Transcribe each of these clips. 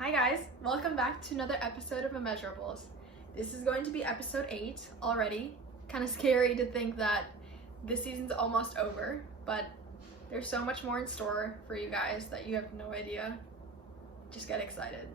Hi guys, welcome back to another episode of Immeasurables. This is going to be episode 8 already. Kind of scary to think that this season's almost over, but there's so much more in store for you guys that you have no idea. Just get excited.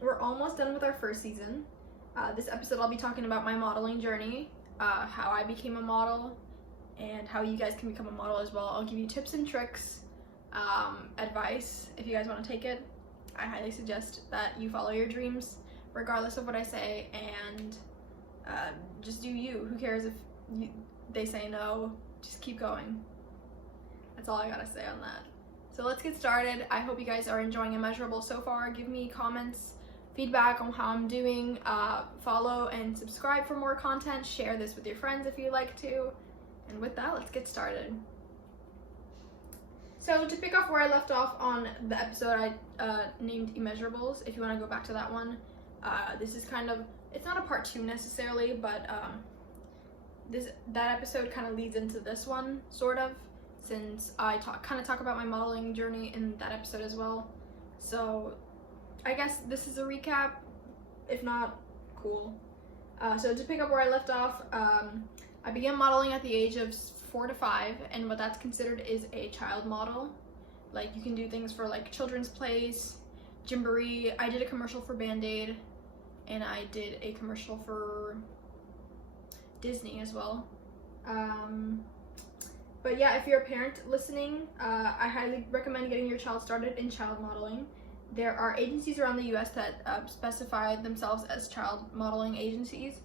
We're almost done with our first season. This episode I'll be talking about my modeling journey, how I became a model, and how you guys can become a model as well. I'll give you tips and tricks, advice if you guys want to take it. I highly suggest that you follow your dreams regardless of what I say, and just do you. Who cares if they say no? Just keep going. That's all I gotta say on that. So let's get started. I hope you guys are enjoying Immeasurables so far. Give me comments, feedback on how I'm doing. Follow and subscribe for more content. Share this with your friends if you like to. And with that, let's get started. So to pick off where I left off on the episode I named Immeasurables, if you want to go back to that one, this is kind of, it's not a part 2 necessarily, but that episode kind of leads into this one, sort of, since I kind of talk about my modeling journey in that episode as well. So I guess this is a recap, if not, cool. So to pick up where I left off, I began modeling at the age of 4 to 5, and what that's considered is a child model. Like, you can do things for like children's plays, Gymboree. I did a commercial for Band-Aid, and I did a commercial for Disney as well. But yeah, if you're a parent listening, I highly recommend getting your child started in child modeling. There are agencies around the US that specify themselves as child modeling agencies.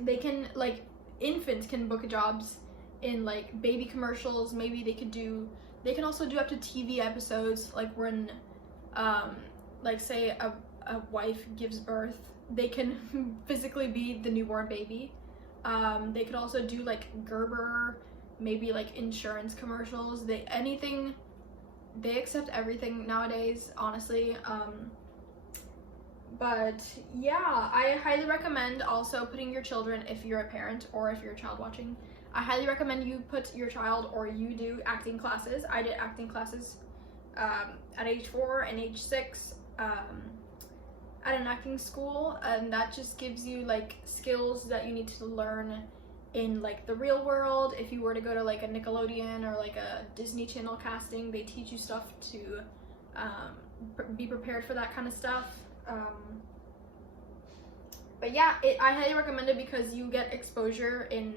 They can, like, infants can book jobs in like baby commercials. Maybe they can also do up to TV episodes, like when like say a wife gives birth, they can physically be the newborn baby. They could also do like Gerber, maybe like insurance commercials. They accept everything nowadays, honestly. But yeah, I highly recommend also putting your children, if you're a parent or if you're a child watching, I highly recommend you put your child, or you do acting classes. I did acting classes at age 4 and age 6 at an acting school, and that just gives you like skills that you need to learn in like the real world. If you were to go to like a Nickelodeon or like a Disney Channel casting, they teach you stuff to be prepared for that kind of stuff. But yeah, I highly recommend it because you get exposure in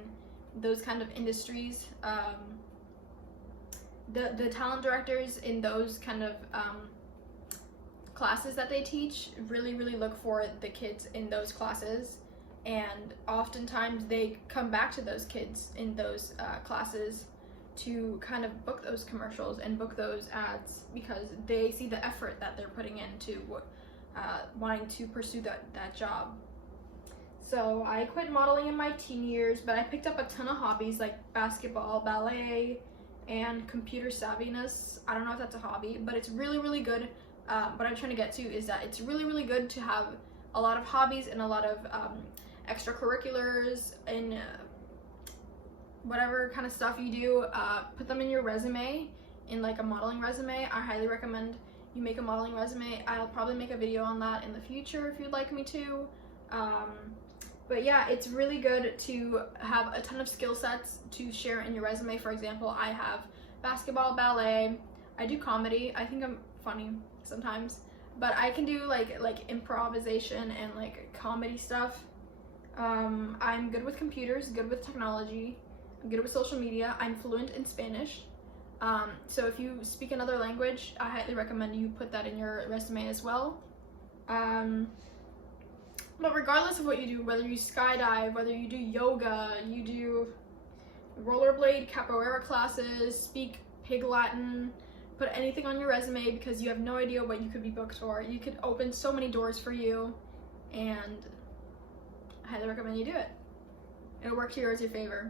those kind of industries. The talent directors in those kind of classes that they teach really look for the kids in those classes, and oftentimes they come back to those kids in those classes to kind of book those commercials and book those ads, because they see the effort that they're putting into wanting to pursue that job. So I quit modeling in my teen years, but I picked up a ton of hobbies like basketball, ballet, and computer savviness. I don't know if that's a hobby, but it's really good. What I'm trying to get to is that it's really good to have a lot of hobbies and a lot of extracurriculars and whatever kind of stuff you do. Put them in your resume, in like a modeling resume. I highly recommend you make a modeling resume. I'll probably make a video on that in the future if you'd like me to. But yeah, it's really good to have a ton of skill sets to share in your resume. For example, I have basketball, ballet, I do comedy. I think I'm funny sometimes, but I can do like improvisation and like comedy stuff. I'm good with computers, good with technology, I'm good with social media. I'm fluent in Spanish. So if you speak another language, I highly recommend you put that in your resume as well. But regardless of what you do, whether you skydive, whether you do yoga, you do rollerblade, capoeira classes, speak Pig Latin, put anything on your resume, because you have no idea what you could be booked for. You could open so many doors for you, and I highly recommend you do it. It'll work to your favor.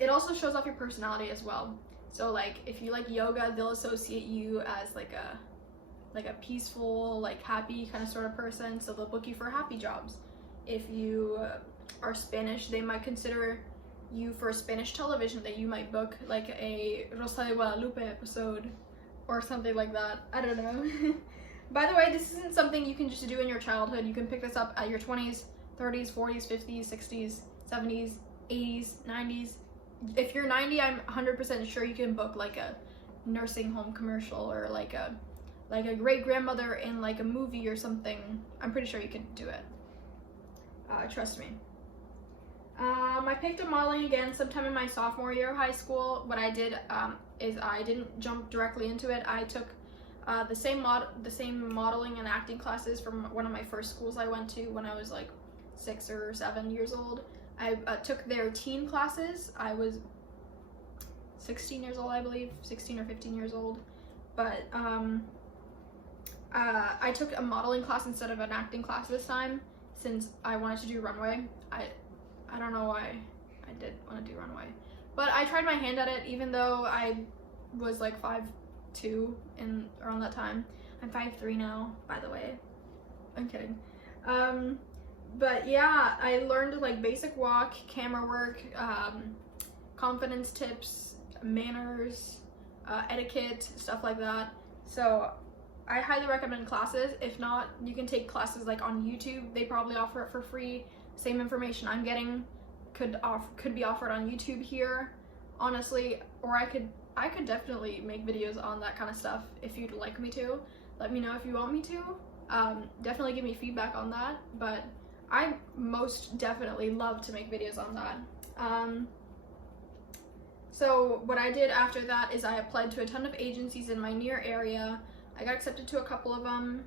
It also shows off your personality as well. So like if you like yoga, they'll associate you as like a peaceful, like happy kind of sort of person, so they'll book you for happy jobs. If you are Spanish, they might consider you for Spanish television, that you might book like a Rosa de Guadalupe episode or something like that. I don't know. By the way, this isn't something you can just do in your childhood. You can pick this up at your 20s, 30s, 40s, 50s, 60s, 70s, 80s, 90s. If you're 90, I'm 100% sure you can book like a nursing home commercial or like a great grandmother in like a movie or something. I'm pretty sure you can do it. Trust me. I picked up modeling again sometime in my sophomore year of high school. What I did is I didn't jump directly into it. I took the same modeling and acting classes from one of my first schools I went to when I was like 6 or 7 years old. I took their teen classes. I was 16 years old, I believe, 16 or 15 years old. But I took a modeling class instead of an acting class this time since I wanted to do runway. I don't know why I did want to do runway, but I tried my hand at it even though I was like 5'2" in around that time. I'm 5'3" now, by the way. I'm kidding. But yeah, I learned like basic walk, camera work, confidence tips, manners, etiquette, stuff like that. So I highly recommend classes. If not, you can take classes like on YouTube. They probably offer it for free. Same information I'm getting could be offered on YouTube here, honestly. Or I could definitely make videos on that kind of stuff if you'd like me to. Let me know if you want me to. Definitely give me feedback on that. But I most definitely love to make videos on that. So what I did after that is I applied to a ton of agencies in my near area. I got accepted to a couple of them.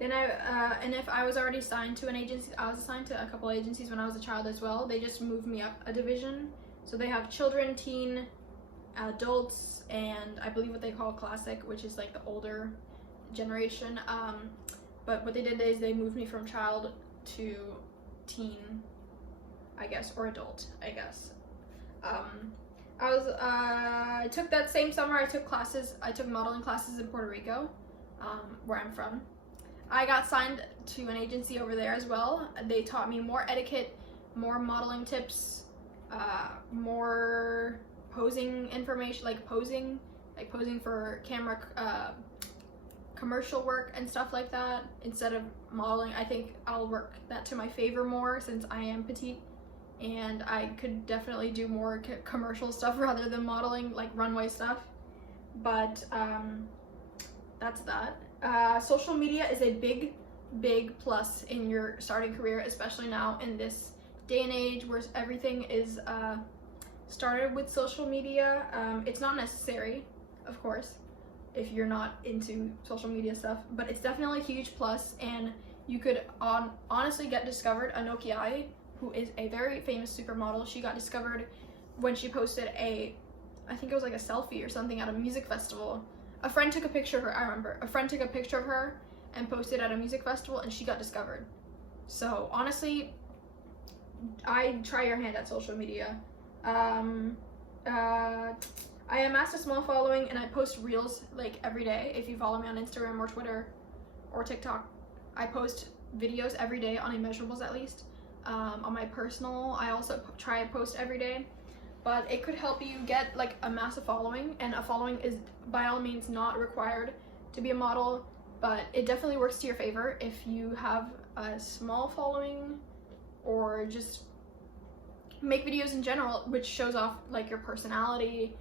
And if I was already signed to an agency, I was assigned to a couple agencies when I was a child as well. They just moved me up a division. So they have children, teen, adults, and I believe what they call classic, which is like the older generation. But what they did is they moved me from child to teen, I guess, or adult, I guess. I took that same summer, I took modeling classes in Puerto Rico, where I'm from. I got signed to an agency over there as well. They taught me more etiquette, more modeling tips, more posing information, like posing for camera, commercial work and stuff like that. Instead of modeling, I think I'll work that to my favor more since I am petite. And I could definitely do more commercial stuff rather than modeling, like runway stuff. But that's that. Social media is a big plus in your starting career, especially now in this day and age where everything is started with social media. It's not necessary, of course, if you're not into social media stuff, but it's definitely a huge plus, and you could honestly get discovered. Anoki, who is a very famous supermodel, she got discovered when she posted I think it was like a selfie or something at a music festival. A friend took a picture of her, I remember. A friend took a picture of her and posted at a music festival, and she got discovered. So honestly, I try your hand at social media. I amassed a small following, and I post reels like every day. If you follow me on Instagram or Twitter or TikTok, I post videos every day on Immeasurables at least. On my personal, I also try to post every day. But it could help you get like a massive following, and a following is by all means not required to be a model, but it definitely works to your favor if you have a small following, or just make videos in general which shows off like your personality.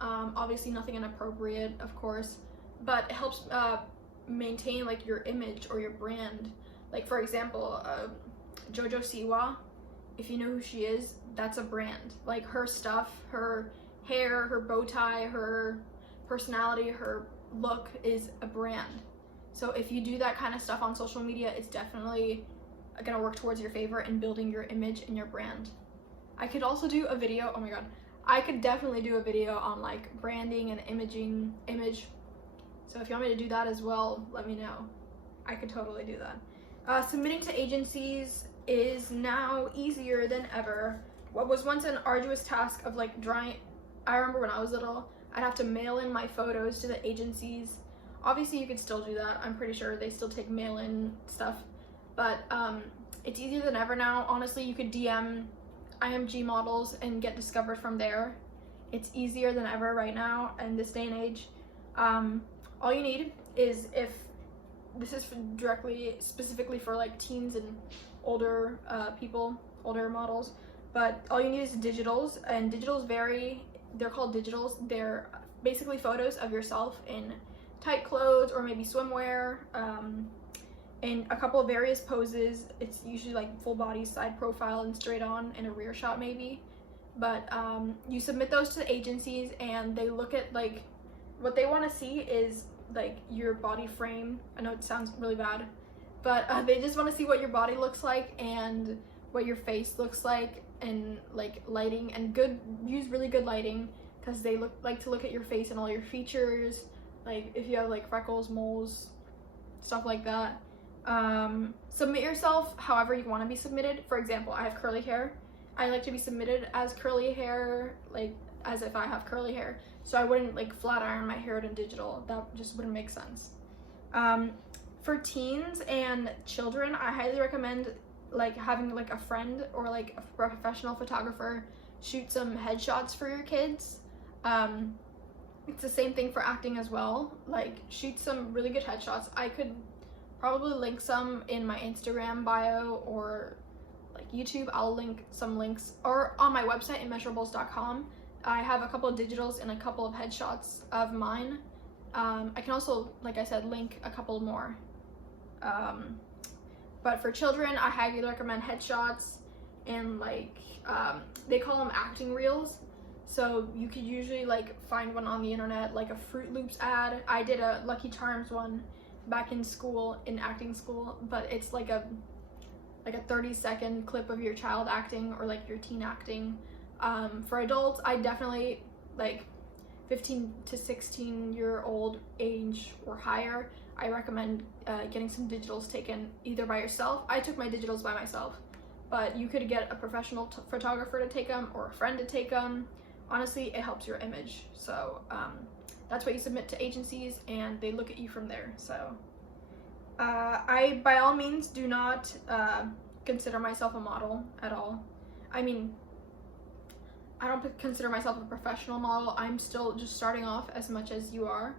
Obviously nothing inappropriate, of course, but it helps maintain like your image or your brand. Like for example, Jojo Siwa, if you know who she is, that's a brand. Like her stuff, her hair, her bow tie, her personality, her look is a brand. So if you do that kind of stuff on social media, it's definitely gonna work towards your favor in building your image and your brand. I could also do a video, oh my god, I could definitely do a video on like branding and image. So if you want me to do that as well, let me know. I could totally do that. Submitting to agencies is now easier than ever. What was once an arduous task of like I remember when I was little, I'd have to mail in my photos to the agencies. Obviously you could still do that. I'm pretty sure they still take mail-in stuff, but it's easier than ever now. Honestly, you could DM IMG models and get discovered from there. It's easier than ever right now in this day and age. All you need is, if this is specifically for like teens and older people, older models, but all you need is digitals, and digitals vary. They're called digitals. They're basically photos of yourself in tight clothes or maybe swimwear, in a couple of various poses. It's usually like full body, side profile, and straight on, and a rear shot maybe. But you submit those to the agencies, and they look at, like, what they want to see is like your body frame. I know it sounds really bad, but they just want to see what your body looks like and what your face looks like, and like lighting, and use really good lighting, because they like to look at your face and all your features, like if you have like freckles, moles, stuff like that. Submit yourself however you want to be submitted. For example, I have curly hair. I like to be submitted as curly hair, like as if I have curly hair. So I wouldn't like flat iron my hair in digital. That just wouldn't make sense. For teens and children, I highly recommend like having like a friend or like a professional photographer shoot some headshots for your kids. It's the same thing for acting as well. Like, shoot some really good headshots. I could probably link some in my Instagram bio or like YouTube. I'll link some links, or on my website, Immeasurables.com. I have a couple of digitals and a couple of headshots of mine. I can also, like I said, link a couple more. But for children, I highly recommend headshots, and like they call them acting reels. So you could usually like find one on the internet, like a Fruit Loops ad. I did a Lucky Charms one back in school, in acting school, but it's like a 30-second clip of your child acting or like your teen acting. For adults, I definitely, like 15 to 16-year-old age or higher, I recommend getting some digitals taken either by yourself. I took my digitals by myself, but you could get a professional photographer to take them, or a friend to take them. Honestly, it helps your image. So that's what you submit to agencies, and they look at you from there. So I, by all means, do not consider myself a model at all. I mean, I don't consider myself a professional model. I'm still just starting off as much as you are.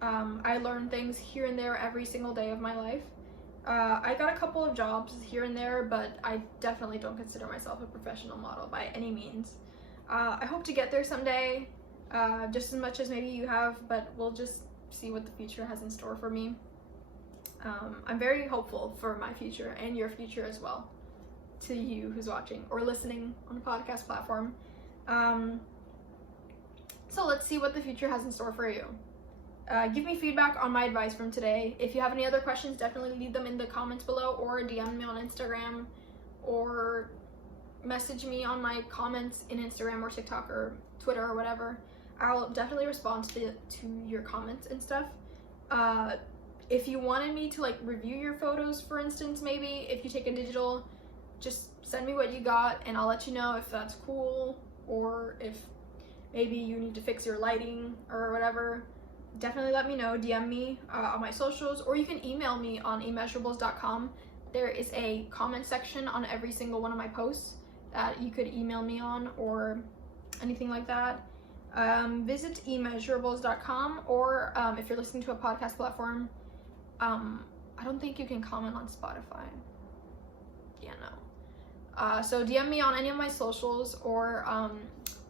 I learn things here and there every single day of my life. I got a couple of jobs here and there, but I definitely don't consider myself a professional model by any means. I hope to get there someday, just as much as maybe you have, but we'll just see what the future has in store for me. I'm very hopeful for my future and your future as well, to you who's watching or listening on a podcast platform. So let's see what the future has in store for you. Give me feedback on my advice from today. If you have any other questions, definitely leave them in the comments below, or DM me on Instagram, or message me on my comments in Instagram or TikTok or Twitter or whatever. I'll definitely respond to your comments and stuff. If you wanted me to like review your photos, for instance, maybe if you take a digital, just send me what you got and I'll let you know if that's cool, or if maybe you need to fix your lighting or whatever. Definitely let me know. DM me on my socials, or you can email me on Immeasurables.com. There is a comment section on every single one of my posts that you could email me on, or anything like that. Visit Immeasurables.com, or if you're listening to a podcast platform, I don't think you can comment on Spotify. Yeah, no. So DM me on any of my socials, or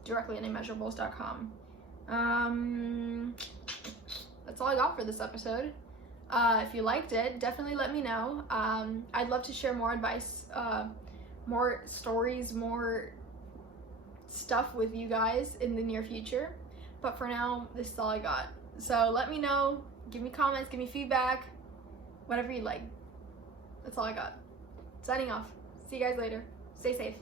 directly on Immeasurables.com. That's all I got for this episode. If you liked it, definitely let me know. I'd love to share more advice, more stories, more stuff with you guys in the near future. But for now, this is all I got. So let me know, give me comments, give me feedback, whatever you like. That's all I got. Signing off. See you guys later. Stay safe.